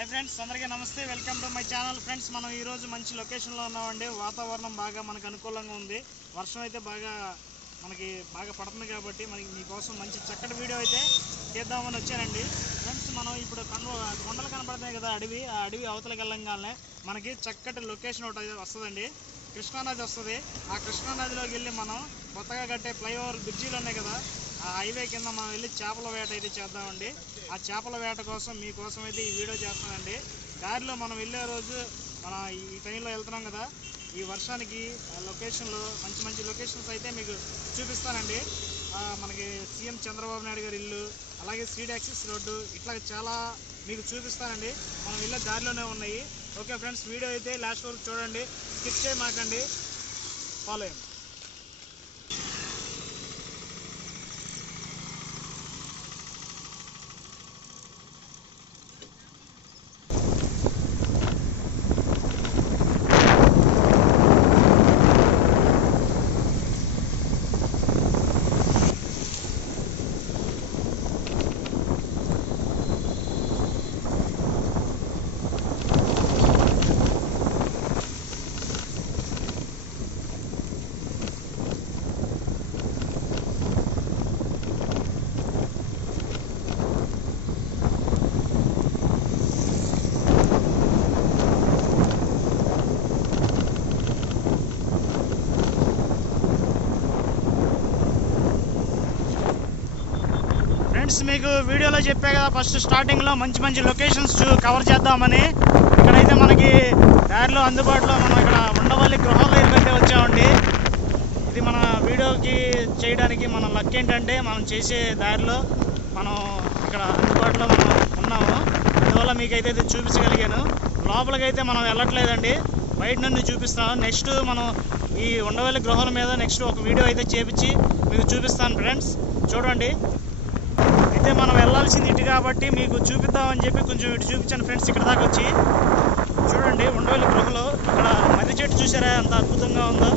Hi friends అందరికీ నమస్తే. Welcome to my channel friends మనం ఈరోజు మంచి లొకేషన్లో ఉన్నామండి. వాతావరణం బాగా మనకు అనుకూలంగా ఉంది. వర్షం అయితే బాగా మనకి బాగా పడుతుంది కాబట్టి మనకి మీకోసం మంచి చక్కటి వీడియో అయితే చేద్దామని వచ్చానండి. ఫ్రెండ్స్ మనం ఇప్పుడు కొండ కొండలు కనపడుతున్నాయి కదా అడవి ఆ అడవి అవతలకి వెళ్ళంగానే మనకి చక్కటి లొకేషన్ ఒకటి అయితే వస్తుందండి. కృష్ణానది వస్తుంది. ఆ కృష్ణానదిలోకి వెళ్ళి మనం కొత్తగా కట్టే ఫ్లైఓవర్ బ్రిడ్జీలు ఉన్నాయి కదా ఆ హైవే కింద మనం వెళ్ళి చేపల వేట అయితే చేద్దామండి. ఆ చేపల వేట కోసం మీకోసం అయితే ఈ వీడియో చేస్తానండి దారిలో మనం వెళ్ళే రోజు మన ఈ ట్రైన్లో వెళ్తున్నాం కదా ఈ వర్షానికి ఆ లొకేషన్లో మంచి మంచి లొకేషన్స్ అయితే మీకు చూపిస్తానండి. మనకి సీఎం చంద్రబాబు నాయుడు గారి ఇల్లు అలాగే సీడ్ యాక్సిస్ రోడ్డు ఇట్లా చాలా మీకు చూపిస్తానండి. మనం వెళ్ళే దారిలోనే ఉన్నాయి. ఓకే ఫ్రెండ్స్ వీడియో అయితే లాస్ట్ వరకు చూడండి. స్కిప్ చేయమాకండి. ఫాలో అయ్యండి. ఫ్రెండ్స్ మీకు వీడియోలో చెప్పా కదా ఫస్ట్ స్టార్టింగ్లో మంచి మంచి లొకేషన్స్ కవర్ చేద్దామని. ఇక్కడైతే మనకి దారిలో అందుబాటులో మనం ఇక్కడ ఉండవల్లి గృహాల దగ్గరికి అయితే వచ్చామండి ఇది మన వీడియోకి చేయడానికి మన లక్ ఏంటంటే మనం చేసే దారిలో మనం ఇక్కడ అందుబాటులో మనం ఉన్నాము. అందువల్ల మీకైతే ఇది చూపించగలిగాను. లోపలికైతే మనం వెళ్ళట్లేదండి. బయట నుండి చూపిస్తాను నెక్స్ట్ మనం ఈ ఉండవల్లి గృహాల మీద నెక్స్ట్ ఒక వీడియో అయితే చేపించి మీకు చూపిస్తాను ఫ్రెండ్స్ చూడండి. అయితే మనం వెళ్ళాల్సింది ఇటు కాబట్టి మీకు చూపిద్దామని చెప్పి కొంచెం ఇటు చూపించాను ఫ్రెండ్స్ ఇక్కడ దాకా వచ్చి. చూడండి ఉండవల్లి గృహలో ఇక్కడ మర్రి చెట్టు చూసారా? ఎంత అద్భుతంగా ఉందో.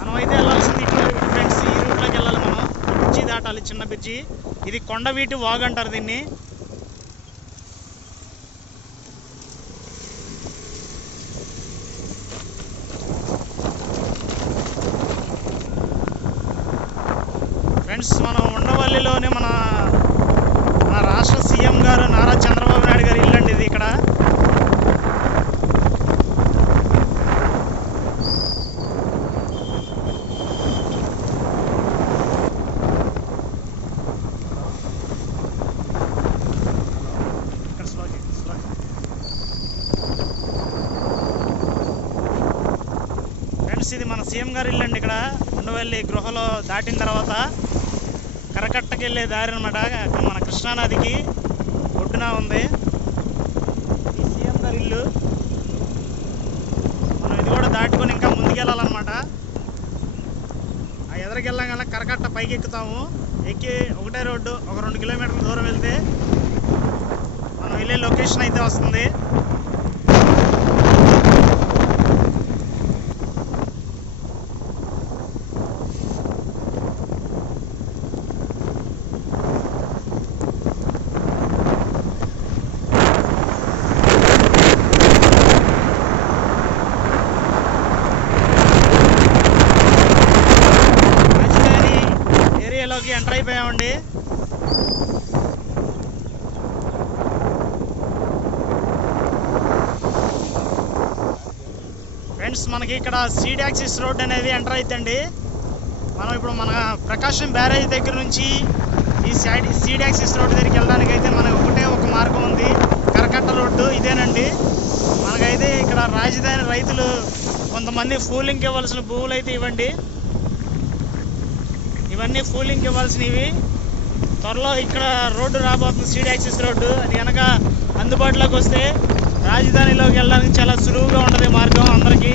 మనం అయితే వెళ్ళాల్సింది ఇటు ఫ్రెండ్స్ ఈ రూట్లోకి వెళ్ళాలి మనం. బ్రిడ్జి దాటాలి చిన్న బ్రిడ్జి. ఇది కొండవీటి వాగు అంటారు దీన్ని ఫ్రెండ్స్ మనం ఉండవల్లిలోనే మన మన రాష్ట్ర సీఎం గారు నారా చంద్రబాబు నాయుడు గారి ఇల్లు అండి ఇది ఇక్కడ ఇక్కడ slow చేయండి, slow చేయండి. వచ్చేసి ఇది మన సీఎం గారు ఇల్లు అండి ఇక్కడ. ఉండవల్లి గృహలో దాటిన తర్వాత కరకట్టకి వెళ్ళే దారి అనమాట మన కృష్ణానదికి ఒడ్డున ఉంది. ఈ సీఎం గారి ఇల్లు. మనం ఇది కూడా దాటుకొని ఇంకా ముందుకెళ్ళాలన్నమాట. ఆ ఎదరికి కరకట్ట పైకి ఎక్కుతాము. ఎక్కి ఒకటే రోడ్డు ఒక రెండు కిలోమీటర్ల దూరం వెళ్తే మనం వెళ్ళే లొకేషన్ అయితే వస్తుంది రాజధాని ఏరియాలోకి ఎంటర్ అయిపోయామండి. ఫ్రెండ్స్ మనకి ఇక్కడ సీడాక్సిస్ రోడ్ అనేది ఎంటర్ అవుతుంది మనం ఇప్పుడు మన ప్రకాశం బ్యారేజ్ దగ్గర నుంచి ఈ సైడ్ సీడాక్సిస్ రోడ్ దగ్గరికి వెళ్ళడానికి అయితే మనకు ఒకటే ఒక మార్గం ఉంది. కరకట్ట రోడ్డు ఇదేనండి. మనకైతే ఇక్కడ రాజధాని రైతులు కొంతమంది ఫూలింగ్కి ఇవ్వాల్సిన భూములు అయితే ఇవ్వండి. ఇవన్నీ కూలింగ్ ఇవ్వాల్సినవి. త్వరలో ఇక్కడ రోడ్డు రాబోతుంది సీడ్ యాక్సిస్ రోడ్డు. అది కనుక అందుబాటులోకి వస్తే రాజధానిలోకి వెళ్ళడానికి చాలా సులువుగా ఉంటుంది మార్గం అందరికీ.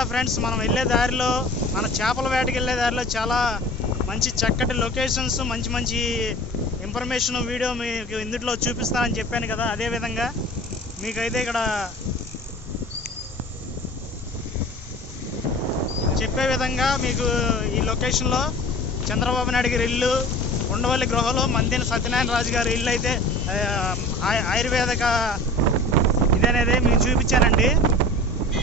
చెప్పానుగా ఫ్రెండ్స్ మనం వెళ్ళే దారిలో మన చేపల వేటకి వెళ్ళే దారిలో చాలా మంచి చక్కటి లొకేషన్స్ మంచి మంచి ఇన్ఫర్మేషన్ వీడియో మీకు ఇందుట్లో చూపిస్తానని చెప్పాను కదా అదే విధంగా మీకైతే ఇక్కడ చెప్పే విధంగా మీకు ఈ లొకేషన్లో చంద్రబాబు నాయుడు గారి ఇల్లు ఉండవల్లి గృహలో మందిన సత్యనారాయణ రాజు గారి ఇల్లు అయితే ఆ, ఆయుర్వేదిక ఇదనేది మీకు చూపించానండి.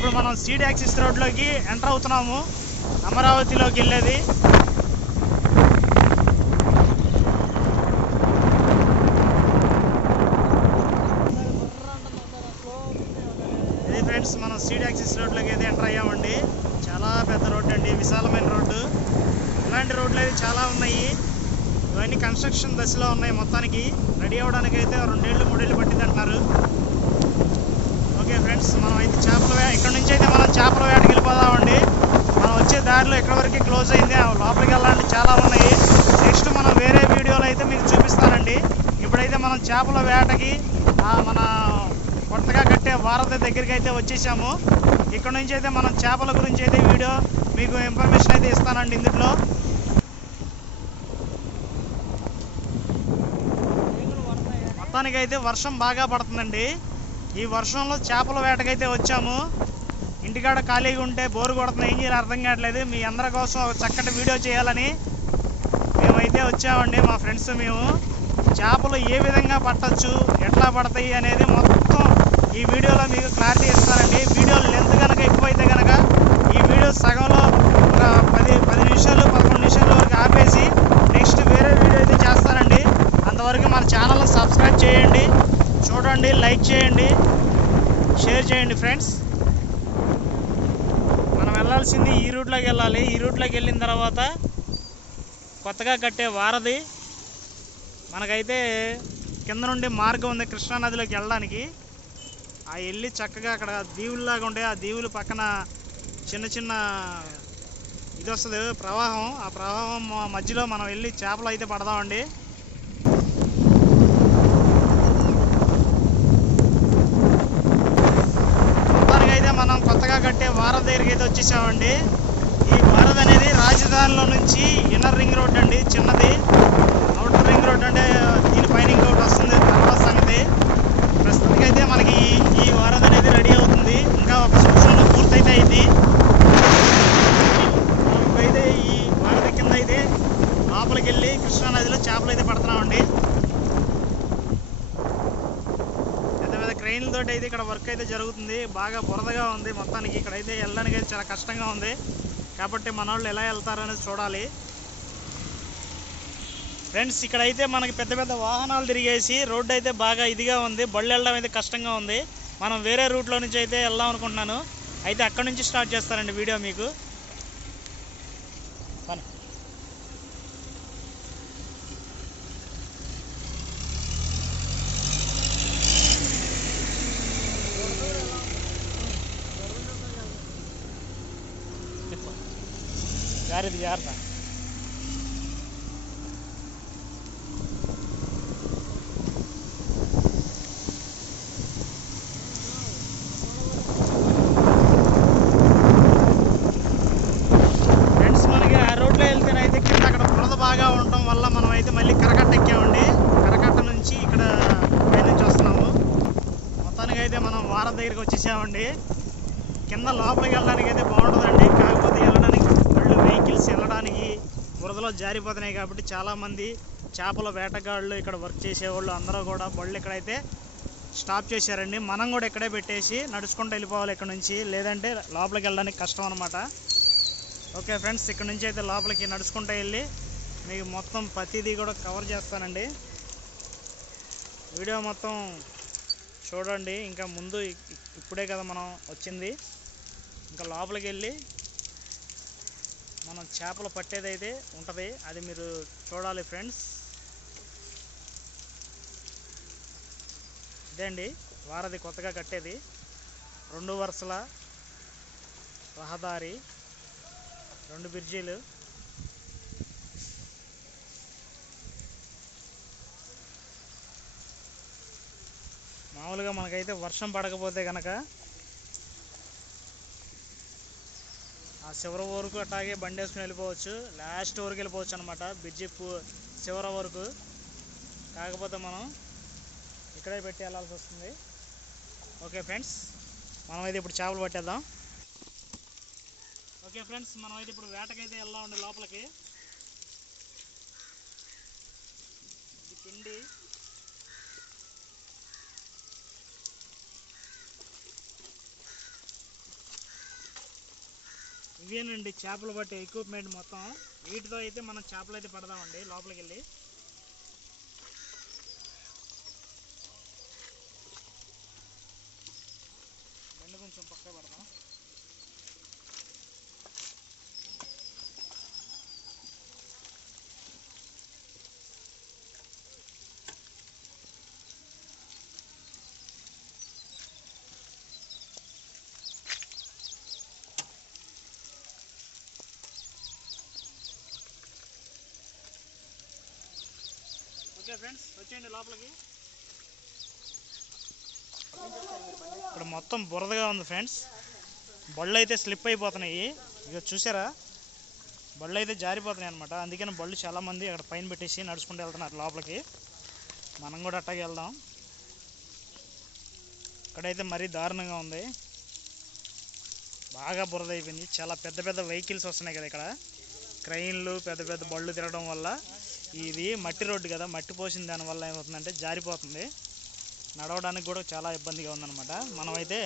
ఇప్పుడు మనం సీడ్ యాక్సిస్ రోడ్లోకి ఎంటర్ అవుతున్నాము. అమరావతిలోకి వెళ్ళేది. ఇది ఫ్రెండ్స్ మనం సీడ్ యాక్సిస్ రోడ్లోకి అయితే ఎంటర్ అయ్యామండి. చాలా పెద్ద రోడ్డు అండి విశాలమైన రోడ్డు. ఇలాంటి రోడ్లు అయితే చాలా ఉన్నాయి. ఇవన్నీ కన్స్ట్రక్షన్ దశలో ఉన్నాయి మొత్తానికి. రెడీ అవ్వడానికి అయితే రెండేళ్ళు మూడేళ్ళు పట్టింది అంటున్నారు ఫ్రెండ్స్ మనం అయితే చేపల వే ఇక్కడ నుంచి అయితే మనం చేపల వేటకి వెళ్ళిపోదామండి. మనం వచ్చే దారిలో ఎక్కడి వరకు క్లోజ్ అయింది. లోపలికి వెళ్ళాలంటే చాలా ఉన్నాయి. నెక్స్ట్ మనం వేరే వీడియోలో అయితే మీకు చూపిస్తానండి. ఇప్పుడైతే మనం చేపల వేటకి మన కొత్తగా కట్టే వారద దగ్గరికి అయితే వచ్చేసాము. ఇక్కడ నుంచి అయితే మనం చేపల గురించి అయితే వీడియో మీకు ఇన్ఫర్మేషన్ అయితే ఇస్తానండి ఇందులో. మొత్తానికి అయితే వర్షం బాగా పడుతుందండి. ఈ వర్షంలో చేపల వేటకైతే వచ్చాము. ఇంటికాడ ఖాళీగా ఉంటే బోరు కొడుతున్నా ఏం చేయాలి అర్థం కావట్లేదు. మీ అందరి కోసం ఒక చక్కటి వీడియో చేయాలని మేమైతే వచ్చామండి మా ఫ్రెండ్స్ మేము. చేపలు ఏ విధంగా పట్టచ్చు ఎట్లా పడతాయి అనేది మొత్తం ఈ వీడియోలో మీకు క్లారిటీ ఇస్తానండి. వీడియో లెంత్ కనుక ఎక్కువైతే కనుక ఈ వీడియో సగంలో ఒక పది పది నిమిషాలు పదకొండు నిమిషాల వరకు ఆపేసి నెక్స్ట్ వేరే వీడియో అయితే చేస్తానండి. అంతవరకు మన ఛానల్ సబ్స్క్రైబ్ చేయండి. చూడండి లైక్ చేయండి షేర్ చేయండి ఫ్రెండ్స్. మనం వెళ్ళాల్సింది ఈ రూట్లోకి వెళ్ళాలి. ఈ రూట్లోకి వెళ్ళిన తర్వాత కొత్తగా కట్టే వారధి మనకైతే కింద నుండి మార్గం ఉంది కృష్ణానదిలోకి వెళ్ళడానికి. ఆ వెళ్ళి చక్కగా అక్కడ దీవుల్లాగా ఉండే ఆ దీవుల పక్కన చిన్న చిన్న ఇది వస్తుంది ప్రవాహం. ఆ ప్రవాహం మధ్యలో మనం వెళ్ళి చేపలు అయితే పడదామండి మొత్తానికి అయితే మనం కొత్తగా కట్టే వారధి దగ్గరికి అయితే వచ్చేసామండి. ఈ వారధి అనేది రాజధానిలో నుంచి ఇన్నర్ రింగ్ రోడ్ అండి చిన్నది. అవుటర్ రింగ్ రోడ్ అంటే దీనిపైన ఇంకొకటి వస్తుంది తర్వాత సంగతి. ప్రస్తుతానికి అయితే మనకి ఈ- ఈ వారధి అనేది రెడీ అవుతుంది. ఇంకా ఒక సంవత్సరంలో పూర్తయితే అయింది ఇప్పుడైతే ఈ వారధి కింద అయితే లోపలికి వెళ్ళి కృష్ణానదిలో చేపలు అయితే పడుతున్నామండి పెద్ద పెద్ద అయితే ఇక్కడ వర్క్ అయితే జరుగుతుంది. బాగా బురదగా ఉంది మొత్తానికి. ఇక్కడైతే వెళ్ళడానికి అయితే చాలా కష్టంగా ఉంది. కాబట్టి మన వాళ్ళు ఎలా వెళ్తారనేది చూడాలి. ఫ్రెండ్స్ ఇక్కడైతే మనకి పెద్ద పెద్ద వాహనాలు తిరిగేసి రోడ్డు అయితే బాగా ఇదిగా ఉంది. బళ్ళు వెళ్ళడం అయితే కష్టంగా ఉంది. మనం వేరే రూట్లో నుంచి అయితే వెళ్దాం అనుకుంటున్నాను. అయితే అక్కడ నుంచి స్టార్ట్ చేస్తారండి వీడియో మీకు. పని. జాగ్రత్త జాగ్రత్త ఫ్రెండ్స్ మనకి ఆ రోడ్లో వెళ్తేనైతే కింద అక్కడ బురద బాగా ఉండటం వల్ల మనం అయితే మళ్ళీ కరకట్ట ఎక్కామండి. కరకట్ట నుంచి ఇక్కడ పైనుంచి వస్తున్నాము. మొత్తానికి అయితే మనం వారం దగ్గరికి వచ్చేసామండి. కింద లోపలికి వెళ్ళడానికి అయితే బాగుంటుందండి. కాకపోతే వెళ్ళడానికి వెహికల్స్ వెళ్ళడానికి బురదలో జారిపోతున్నాయి కాబట్టి చాలామంది చేపల వేటగాళ్ళు ఇక్కడ వర్క్ చేసేవాళ్ళు అందరూ కూడా బళ్ళు ఇక్కడైతే స్టాప్ చేశారండి. మనం కూడా ఇక్కడే పెట్టేసి నడుచుకుంటూ వెళ్ళిపోవాలి ఇక్కడ నుంచి. లేదంటే లోపలికి వెళ్ళడానికి కష్టం అనమాట ఓకే ఫ్రెండ్స్ ఇక్కడ నుంచి అయితే లోపలికి నడుచుకుంటూ వెళ్ళి మీకు మొత్తం ప్రతిదీ కూడా కవర్ చేస్తానండి. వీడియో మొత్తం చూడండి. ఇంకా ముందు ఇప్పుడే కదా మనం వచ్చింది. ఇంకా లోపలికి వెళ్ళి మనం చేపలు పట్టేదైతే ఉంటుంది. అది మీరు చూడాలి ఫ్రెండ్స్. ఇదే అండి కొత్తగా కట్టేది. రెండు వరుసల రహదారి రెండు బ్రిడ్జీలు. మామూలుగా మనకైతే వర్షం పడకపోతే కనుక ఆ చివరి వరకు అట్లాగే బండి వేసుకుని వెళ్ళిపోవచ్చు. లాస్ట్ వరకు వెళ్ళిపోవచ్చు అనమాట బ్రిడ్జి పు- చివరి వరకు. కాకపోతే మనం ఇక్కడే పెట్టి వెళ్ళాల్సి వస్తుంది. ఓకే ఫ్రెండ్స్ మనం అయితే ఇప్పుడు చేపలు పట్టేద్దాం. ఓకే ఫ్రెండ్స్ మనం అయితే ఇప్పుడు వేటకైతే వెళ్దామండి లోపలికి. ఇది పిండి. ఇవేనండి చేపలు పట్టే ఎక్విప్మెంట్ మొత్తం. వీటితో అయితే మనం చేపలు అయితే పడదామండి లోపలికి వెళ్ళి బండి కొంచెం పక్క పడదాం. ఓకే ఫ్రెండ్స్ వచ్చేయండి లోపలికి. ఇక్కడ మొత్తం బురదగా ఉంది ఫ్రెండ్స్. బళ్ళు అయితే స్లిప్ అయిపోతున్నాయి. ఇక చూసారా? బళ్ళు అయితే జారిపోతున్నాయి అనమాట అందుకని బళ్ళు చాలామంది అక్కడ పైన పెట్టేసి నడుచుకుంటూ వెళ్తున్నారు లోపలికి. మనం కూడా అట్టాగే వెళ్దాం. ఇక్కడైతే మరీ దారుణంగా ఉంది. బాగా బురద అయిపోయింది. చాలా పెద్ద పెద్ద వెహికల్స్ వస్తున్నాయి కదా ఇక్కడ. క్రైన్లు పెద్ద పెద్ద బళ్ళు తిరగడం వల్ల. ఇది మట్టి రోడ్డు కదా మట్టి పోసిన దానివల్ల ఏమవుతుందంటే జారిపోతుంది. నడవడానికి కూడా చాలా ఇబ్బందిగా ఉందన్నమాట. మనమైతే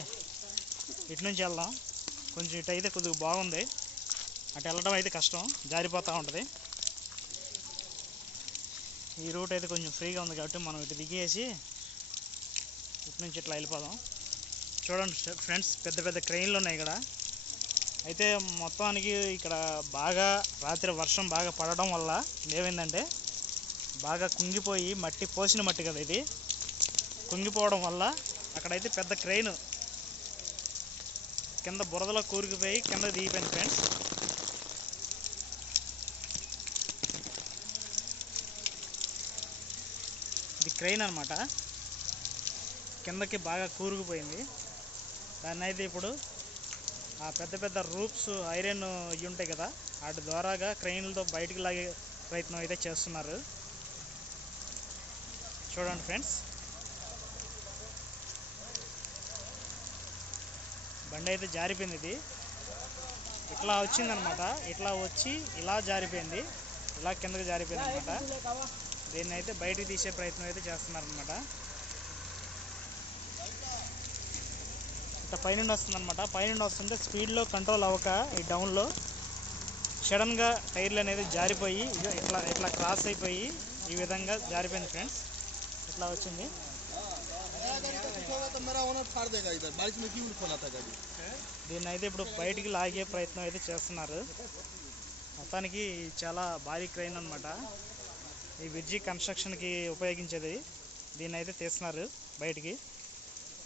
ఇటు నుంచి వెళ్దాం. కొంచెం ఇటు అయితే కొద్దిగా బాగుంది. అటు వెళ్ళడం అయితే కష్టం. జారిపోతూ ఉంటుంది. ఈ రూట్ అయితే కొంచెం ఫ్రీగా ఉంది కాబట్టి మనం ఇటు దిగేసి ఇటు నుంచి ఇట్లా వెళ్ళిపోదాం. చూడండి ఫ్రెండ్స్ పెద్ద పెద్ద క్రెయిన్లు ఉన్నాయి ఇక్కడ. అయితే మొత్తానికి ఇక్కడ బాగా రాత్రి వర్షం బాగా పడడం వల్ల ఏమైందంటే బాగా కుంగిపోయి మట్టి పోసిన మట్టి కదా ఇది. కుంగిపోవడం వల్ల అక్కడైతే పెద్ద క్రెయిన్ కింద బురదలో కూరుకుపోయి కింద దిగిపోయింది ఫ్రెండ్స్ ఇది క్రెయిన్ అనమాట కిందకి బాగా కూరుకుపోయింది. దాన్ని అయితే ఇప్పుడు ఆ పెద్ద పెద్ద రూప్స్ ఐరన్ ఇవి ఉంటాయి కదా వాటి ద్వారాగా క్రెయిన్లతో బయటికి లాగే ప్రయత్నం అయితే చేస్తున్నారు. చూడండి ఫ్రెండ్స్. బండి అయితే జారిపోయింది ఇది. ఇట్లా వచ్చిందనమాట ఇట్లా వచ్చి ఇలా జారిపోయింది. ఇలా కిందకి జారిపోయింది అనమాట దీన్ని అయితే బయటికి తీసే ప్రయత్నం అయితే చేస్తున్నారనమాట ఇట్లా పైనుండి వస్తుందన్నమాట. పైనుండి వస్తుంటే స్పీడ్లో కంట్రోల్ అవ్వక ఈ డౌన్లో సడన్గా టైర్లు అనేది జారిపోయి ఇట్లా ఇట్లా క్రాస్ అయిపోయి ఈ విధంగా జారిపోయింది ఫ్రెండ్స్. ఇట్లా వచ్చింది कुछ होगा तो मेरा ओनर फाड़ देगा इधर बारिश में क्यों खोला था गाड़ी దీన్ని అయితే ఇప్పుడు బయటికి లాగే ప్రయత్నం అయితే చేస్తున్నారు మొత్తానికి చాలా భారీ క్రైన్ అనమాట ఈ బ్రిడ్జి కన్స్ట్రక్షన్కి ఉపయోగించేది దీన్ని అయితే తీస్తున్నారు బయటికి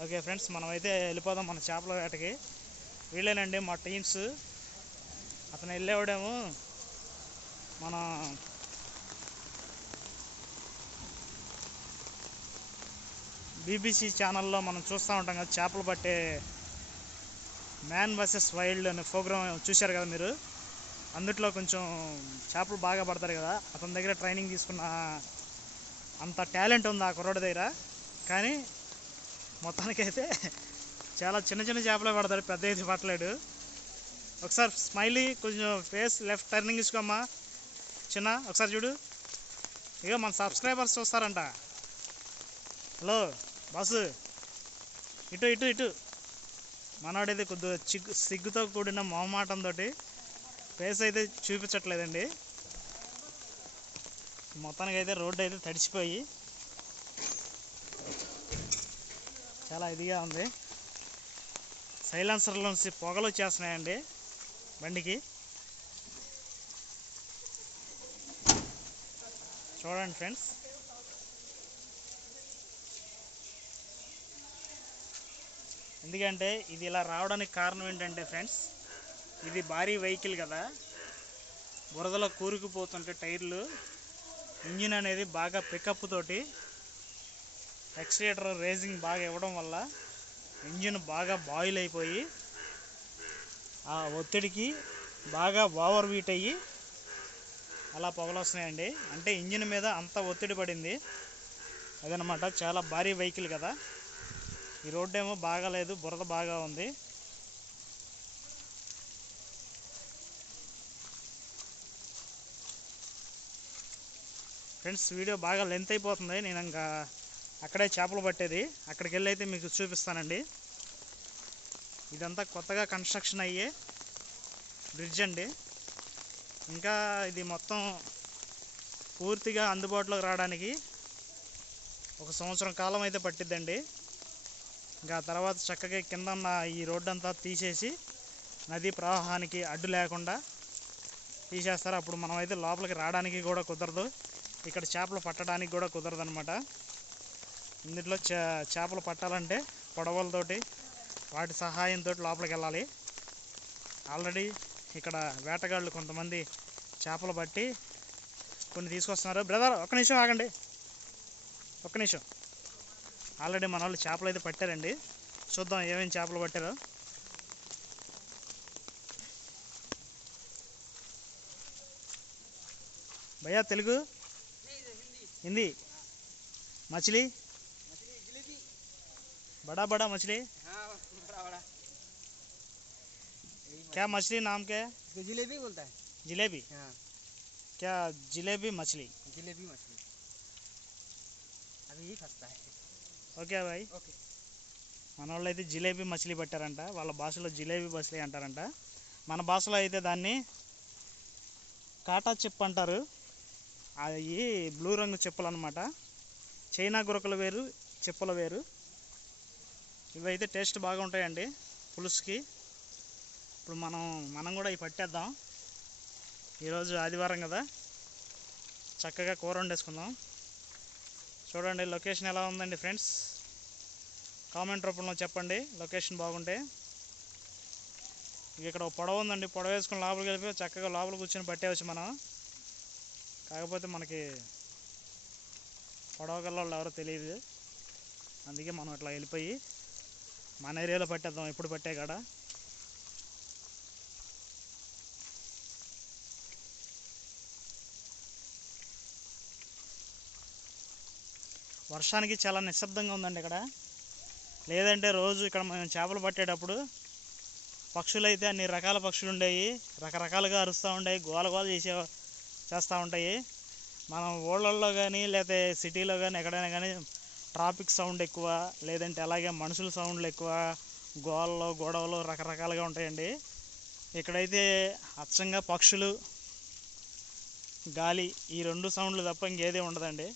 ఓకే ఫ్రెండ్స్ మనం అయితే వెళ్ళిపోదాం మన చేపల వేటకి వీళ్ళేనండి మా టీమ్స్ అతను వెళ్ళేవాడేమో మన బీబీసీ ఛానల్లో మనం చూస్తూ ఉంటాం కదా చేపలు పట్టే మ్యాన్ వర్సెస్ వైల్డ్ అనే ప్రోగ్రామ్ చూశారు కదా మీరు? అందుట్లో కొంచెం చేపలు బాగా పడతారు కదా అతని దగ్గర ట్రైనింగ్ తీసుకున్న అంత టాలెంట్ ఉంది ఆ కుర్రోడి దగ్గర. కానీ మొత్తానికైతే చాలా చిన్న చిన్న చేపలే పడతాడు పెద్ద అయితే పట్టలేడు. ఒకసారి స్మైలీ కొంచెం ఫేస్ లెఫ్ట్ టర్నింగ్ ఇచ్చుకోమ్మా. చిన్న ఒకసారి చూడు. ఇక మన సబ్స్క్రైబర్స్ చూస్తారంట. Hello boss. ఇటు ఇటు ఇటు. మనవాడైతే కొద్దిగా చిగ్గు సిగ్గుతో కూడిన మొహమాటంతో ఫేస్ అయితే చూపించట్లేదండి. మొత్తానికి అయితే రోడ్డు అయితే తడిచిపోయి చాలా ఇదిగా ఉంది. సైలెన్సర్లోంచి పొగలు వచ్చేస్తున్నాయండి బండికి. చూడండి ఫ్రెండ్స్. ఎందుకంటే ఇది ఇలా రావడానికి కారణం ఏంటంటే ఫ్రెండ్స్ ఇది భారీ వెహికల్ కదా. బురదలో కూరుకుపోతుంటే టైర్లు ఇంజిన్ అనేది బాగా పికప్ తోటి ఎక్సిలేటర్ రేసింగ్ బాగా ఇవ్వడం వల్ల ఇంజిన్ బాగా బాయిల్ అయిపోయి ఆ ఒత్తిడికి బాగా ఓవర్ వీట్ అయ్యి అలా పొగలు వస్తున్నాయండి అంటే ఇంజిన్ మీద అంత ఒత్తిడి పడింది. అదనమాట చాలా భారీ వెహికల్ కదా. ఈ రోడ్డు ఏమో బాగాలేదు బురద బాగా ఉంది. ఫ్రెండ్స్ వీడియో బాగా లెంత్ అయిపోతుంది. నేను ఇంకా అక్కడే చేపలు పట్టేది. అక్కడికి వెళ్ళి అయితే మీకు చూపిస్తానండి. ఇదంతా కొత్తగా కన్స్ట్రక్షన్ అయ్యే బ్రిడ్జ్ అండి. ఇంకా ఇది మొత్తం పూర్తిగా అందుబాటులోకి రావడానికి ఒక సంవత్సరం కాలం అయితే పట్టిద్దండి. ఇంకా తర్వాత చక్కగా కింద ఉన్న ఈ రోడ్డు అంతా తీసేసి నదీ ప్రవాహానికి అడ్డు లేకుండా తీసేస్తారు. అప్పుడు మనం అయితే లోపలికి రావడానికి కూడా కుదరదు. ఇక్కడ చేపలు పట్టడానికి కూడా కుదరదు అనమాట ఇందులో చే చేపలు పట్టాలంటే పొడవలతోటి వాటి సహాయంతో లోపలికి వెళ్ళాలి. ఆల్రెడీ ఇక్కడ వేటగాళ్ళు కొంతమంది చేపలు పట్టి కొన్ని తీసుకొస్తున్నారు. బ్రదర్ ఒక్క నిమిషం ఆగండి. ఒక్క నిమిషం. ఆల్రెడీ మన వాళ్ళు చేపలు అయితే పట్టారండి చూద్దాం ఏమేమి చేపలు పట్టారో భయ్యా తెలుగు हिंदी मछली बड़ा बड़ा मछली क्या मछली नाम क्या है तो जिलेबी बोलता है जिलेबी हाँ क्या जिलेबी मछली जिलेबी मछली अभी ये फंसता है ఓకే బాయ్. ఓకే. మన వాళ్ళు అయితే జిలేబీ మచిలీ పట్టారంట. వాళ్ళ భాషలో జిలేబీ మచిలీ అంటారంట. మన భాషలో అయితే దాన్ని కాటా చెప్పు అంటారు. అవి బ్లూ రంగు చెప్పులు అనమాట చైనా గురకలు వేరు చెప్పులు వేరు. ఇవైతే టేస్ట్ బాగా ఉంటాయండి పులుసుకి. ఇప్పుడు మనం మనం కూడా ఇవి పట్టేద్దాం. ఈరోజు ఆదివారం కదా. చక్కగా కూర వండేసుకుందాం. చూడండి లొకేషన్ ఎలా ఉందండి ఫ్రెండ్స్ కామెంట్ రూపంలో చెప్పండి లొకేషన్ బాగుంటే. ఇక్కడ ఒక పొడవ ఉందండి పొడవ వేసుకుని లోపలికి వెళ్ళిపోయి చక్కగా లోపల కూర్చొని పట్టేవచ్చు మనం. కాకపోతే మనకి పొడవ గల వాళ్ళు ఎవరో తెలియదు. అందుకే మనం ఇట్లా వెళ్ళిపోయి మన ఏరియాలో పట్టేద్దాం ఎప్పుడు పట్టే కాడ. వర్షానికి చాలా నిశ్శబ్దంగా ఉందండి ఇక్కడ. లేదంటే రోజు ఇక్కడ మనం చేపలు పట్టేటప్పుడు పక్షులు అయితే అన్ని రకాల పక్షులు ఉండేవి రకరకాలుగా అరుస్తూ ఉండేవి గోల గోల చేసే చేస్తూ ఉంటాయి. మనం ఊళ్ళల్లో కానీ లేకపోతే సిటీలో కానీ ఎక్కడైనా కానీ ట్రాఫిక్ సౌండ్ ఎక్కువ లేదంటే అలాగే మనుషుల సౌండ్లు ఎక్కువ గోళ్ళు గొడవలు రకరకాలుగా ఉంటాయండి. ఇక్కడైతే అచ్చంగా పక్షులు గాలి ఈ రెండు సౌండ్లు తప్ప ఇంకేదే ఉండదండి.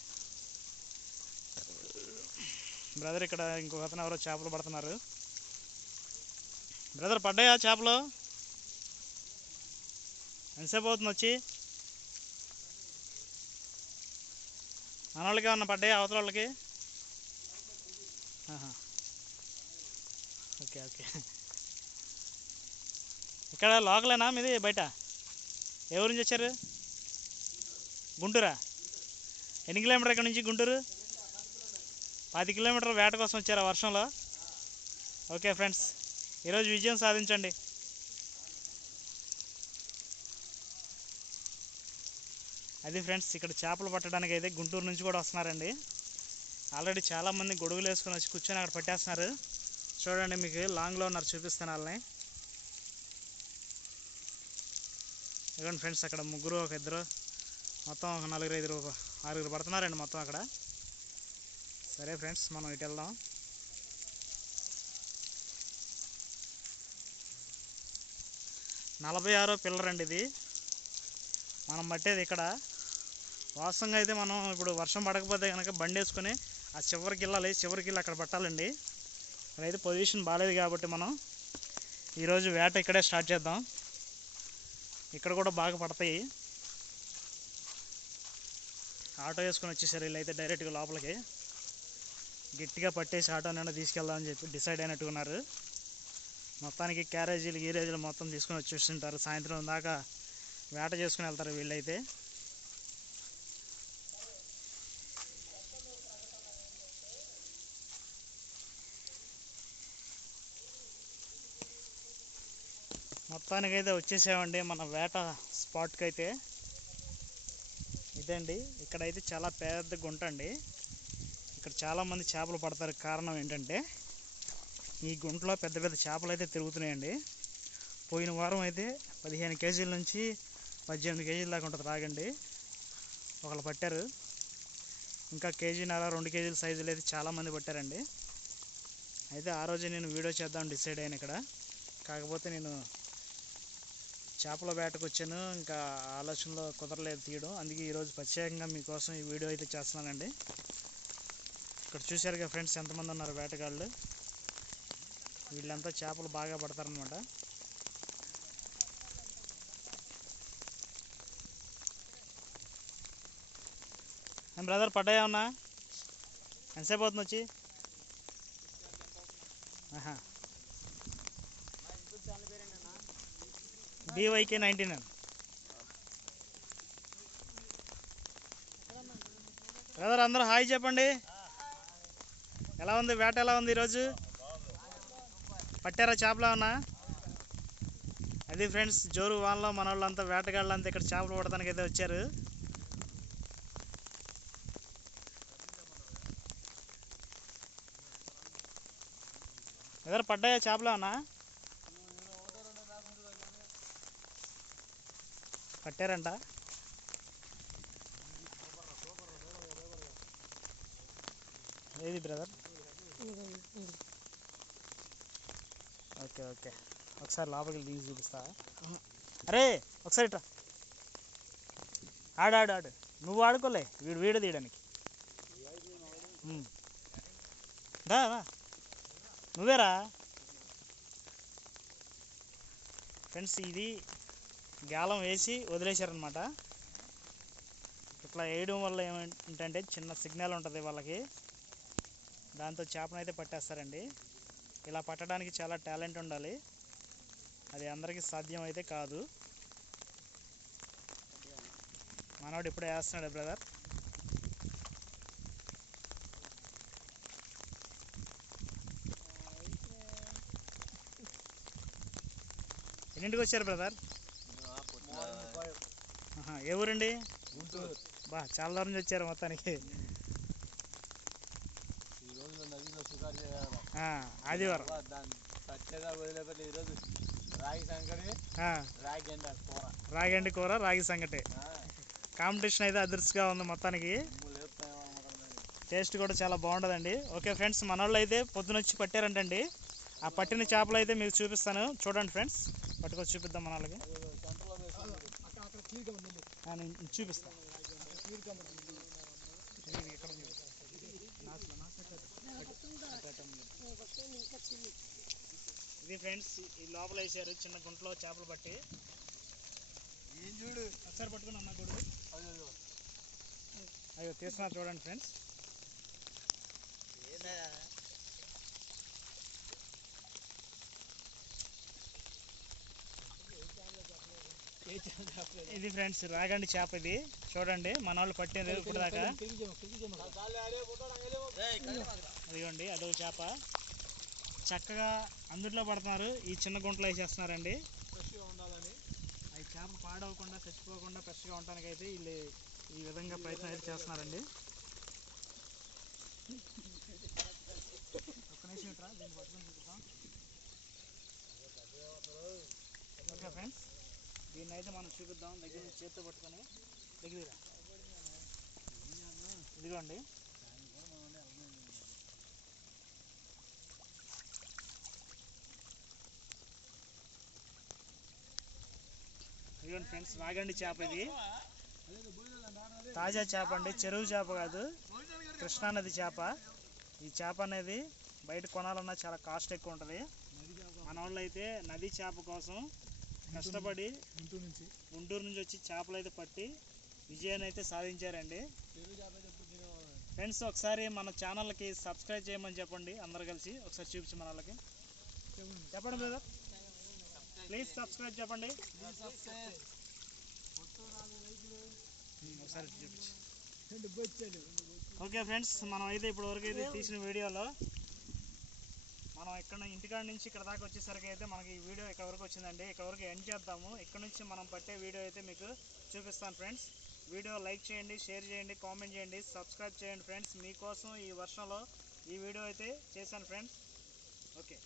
బ్రదర్ ఇక్కడ ఇంకొక అతను ఎవరో చేపలు పడుతున్నారు. బ్రదర్ పడ్డాయా చేపలు? ఎంతసేపు అవుతుంది వచ్చి? మన వాళ్ళకి ఏమన్నా పడ్డాయా అవతల వాళ్ళకి? Okay okay. ఇక్కడ లోకలేనా మీది బయట? ఎవరు నుంచి వచ్చారు? గుంటూరా? ఎన్ని కిలోమీటర్ ఇక్కడ నుంచి గుంటూరు? పది కిలోమీటర్ల వేట కోసం వచ్చారా వర్షంలో? ఓకే ఫ్రెండ్స్ ఈరోజు విజయం సాధించండి. అది ఫ్రెండ్స్ ఇక్కడ చేపలు పట్టడానికి అయితే గుంటూరు నుంచి కూడా వస్తున్నారండి. ఆల్రెడీ చాలామంది గొడుగులు వేసుకొని వచ్చి కూర్చొని అక్కడ పట్టేస్తున్నారు. చూడండి మీకు లాంగ్లో ఉన్నారు చూపిస్తాను వాళ్ళని. ఇవ్వండి ఫ్రెండ్స్ అక్కడ ముగ్గురు ఒక ఇద్దరు మొత్తం ఒక నలుగురు ఐదుగురు ఒక ఆరుగురు పడుతున్నారండి మొత్తం అక్కడ. సరే ఫ్రెండ్స్ మనం ఇటు వెళ్దాం. నలభై ఆరో పిల్లర్ అండి ఇది. మనం పట్టేది ఇక్కడ. వాస్తవంగా అయితే మనం ఇప్పుడు వర్షం పడకపోతే కనుక బండి వేసుకొని ఆ చివరికి వెళ్ళాలి. చివరికి వెళ్ళి అక్కడ పట్టాలండి. ఇక్కడైతే పొజిషన్ బాగాలేదు కాబట్టి మనం ఈరోజు వేట ఇక్కడే స్టార్ట్ చేద్దాం. ఇక్కడ కూడా బాగా పడతాయి. ఆటో వేసుకొని వచ్చేసారు వీళ్ళైతే డైరెక్ట్గా లోపలికి. గట్టిగా పట్టేసి ఆటో తీసుకెళ్దామని చెప్పి డిసైడ్ అయినట్టుకున్నారు మొత్తానికి క్యారేజీలు గీరేజీలు మొత్తం తీసుకొని వచ్చేస్తుంటారు. సాయంత్రం దాకా వేట చేసుకుని వెళ్తారు వీళ్ళైతే. మొత్తానికైతే వచ్చేసామండి మన వేట స్పాట్కి అయితే ఇదండి. ఇక్కడైతే చాలా పెద్ద గుంట అండి. చాలామంది చేపలు పడతారు. కారణం ఏంటంటే ఈ గుంటలో పెద్ద పెద్ద చేపలు అయితే తిరుగుతున్నాయండి. పోయిన వారం అయితే పదిహేను కేజీల నుంచి పద్దెనిమిది కేజీల దాకా ఉంటుంది రాగండి. ఒకళ్ళు పట్టారు. ఇంకా కేజీన్నర రెండు కేజీల సైజులు అయితే చాలామంది పట్టారండి. అయితే ఆ రోజే నేను వీడియో చేద్దాం డిసైడ్ అయ్యాను ఇక్కడ. కాకపోతే నేను చేపల వేటకు వచ్చాను. ఇంకా ఆలోచనలో కుదరలేదు తీయడం. అందుకే ఈరోజు ప్రత్యేకంగా మీకోసం ఈ వీడియో అయితే చేస్తున్నానండి. ఇక్కడ చూశారుగా ఫ్రెండ్స్ ఎంతమంది ఉన్నారు వేటగాళ్ళు? వీళ్ళంతా చేపలు బాగా పడతారనమాట బ్రదర్ పడ్డాయా ఉన్నా ఎంతసేపు అవుతుంది వచ్చి? ఆహా. బీవైకే నైంటీ నైన్ బ్రదర్ అందరూ హాయ్ చెప్పండి. ఎలా ఉంది వేట ఎలా ఉంది ఈరోజు? పట్టారా చేపలు ఉన్నా? అది ఫ్రెండ్స్ జోరు వాన్లో మన వాళ్ళంతా వేటగాళ్ళంతా ఇక్కడ చేపలు పడటానికి అయితే వచ్చారు. ఎదురు పడ్డాయా చేపలు అన్నా పట్టారంట. ఏది బ్రదర్? Okay okay. ఒకసారి లోపలికి దిగి చూపిస్తా. అరే ఒకసారి ఇట్రా. ఆడు ఆడు ఆడు. నువ్వు ఆడుకోలే వీడు వీడు తీయడానికి. దా దా. నువ్వేరా? ఫ్రెండ్స్ ఇది గాలం వేసి వదిలేశారనమాట ఇట్లా వేయడం వల్ల ఏమంటే చిన్న సిగ్నల్ ఉంటుంది వాళ్ళకి. దాంతో చేపను అయితే పట్టేస్తారండి. ఇలా పట్టడానికి చాలా టాలెంట్ ఉండాలి. అది అందరికీ సాధ్యం అయితే కాదు. మనోడు ఇప్పుడే వేస్తున్నాడు బ్రదర్. ఎన్నింటికి వచ్చారు బ్రదర్? ఏ ఊరండి? బా చాలా దూరం నుంచి వచ్చారు మొత్తానికి ఈరోజు నదిలో షికారు చేయాలి ఆ, ఆదివారం దాన్ని పచ్చగా వదిలేపెట్టి ఈరోజు రాగి సంకటి ఆ, రాగి ఎండ కూర. రాగండి కూర రాగి సంగటి. కాంపిటీషన్ అయితే అదృష్టంగా ఉంది మొత్తానికి. టేస్ట్ కూడా చాలా బాగుంటుందండి ఓకే ఫ్రెండ్స్ మన వాళ్ళు అయితే పొద్దున వచ్చి పట్టారంటండి. ఆ పట్టిన చేపలు అయితే మీకు చూపిస్తాను. చూడండి ఫ్రెండ్స్ పట్టుకొచ్చి చూపిద్దాం మన వాళ్ళకి చూపిస్తాను ఇది ఇక్కడ ఉంది. నాసులో, నాసులో పెట్టు. పెట్టండి. ఇది ఫ్రెండ్స్ ఈ లోపల వేసారు చిన్న గుంటలో చేపలు పట్టి. ఏం చూడు? ఒకసారి పట్టుకుని అన్న గొడుగు అయ్యో అయ్యో. తీస్తున్నారు చూడండి ఫ్రెండ్స్. ఇది ఫ్రెండ్స్ రాగండి చేప ఇది. చూడండి మన వాళ్ళు పట్టింది ఇప్పుడు దాకా అదిగోండి అదో చేప. చక్కగా అందుట్లో పడుతున్నారు. ఈ చిన్న గుంటలో వేసేస్తున్నారండి. ఫ్రెష్గా ఉండాలని అవి చేప పాడవకుండా చచ్చిపోకుండా ఫ్రెష్గా ఉండడానికి అయితే వీళ్ళు ఈ విధంగా ప్రయత్నం అయితే చేస్తున్నారండి. ఒక్క నిమిషం ఇట్రా దీన్ని పట్టుకొని చూపిద్దాం. ఓకే ఫ్రెండ్స్ దీన్ని అయితే మనం చూపిద్దాం. దగ్గర నుంచి చేత్తో పట్టుకొని. దగ్గర. ఇదిగోండి. ఇదిగోండి ఫ్రెండ్స్ వాగండి చేప ఇది. తాజా చేప అండి చెరువు చేప కాదు కృష్ణానది చేప. ఈ చేప అనేది బయట కొనాలన్నా చాలా కాస్ట్ ఎక్కువ ఉంటుంది. మన వాళ్ళు అయితే నది చేప కోసం కష్టపడి నుంచి గుంటూరు నుంచి వచ్చి చేపలు అయితే పట్టి విజయాన్ని అయితే సాధించారండి. ఫ్రెండ్స్ ఒకసారి మన ఛానల్కి సబ్స్క్రైబ్ చేయమని చెప్పండి అందరు కలిసి. ఒకసారి చూపించి మన వాళ్ళకి. చెప్పండి బ్రదర్. ప్లీజ్ సబ్స్క్రైబ్ చెప్పండి. ఓకే ఫ్రెండ్స్ మనం అయితే ఇప్పుడు వరకు అయితే తీసిన వీడియోలో మనం ఇక్కడ ఇంటికాడ నుంచి ఇక్కడ దాకా వచ్చేసరికి అయితే మనకి ఈ వీడియో ఇక్కడ వరకు వచ్చిందండి. ఇక్కడ వరకు ఎండ్ చేద్దాము. ఇక్కడ నుంచి మనం పట్టే వీడియో అయితే మీకు చూపిస్తాను ఫ్రెండ్స్. వీడియో లైక్ చేయండి షేర్ చేయండి కామెంట్ చేయండి సబ్స్క్రైబ్ చేయండి ఫ్రెండ్స్. మీకోసం ఈ వర్షంలో ఈ వీడియో అయితే చేశాను ఫ్రెండ్స్. ఓకే.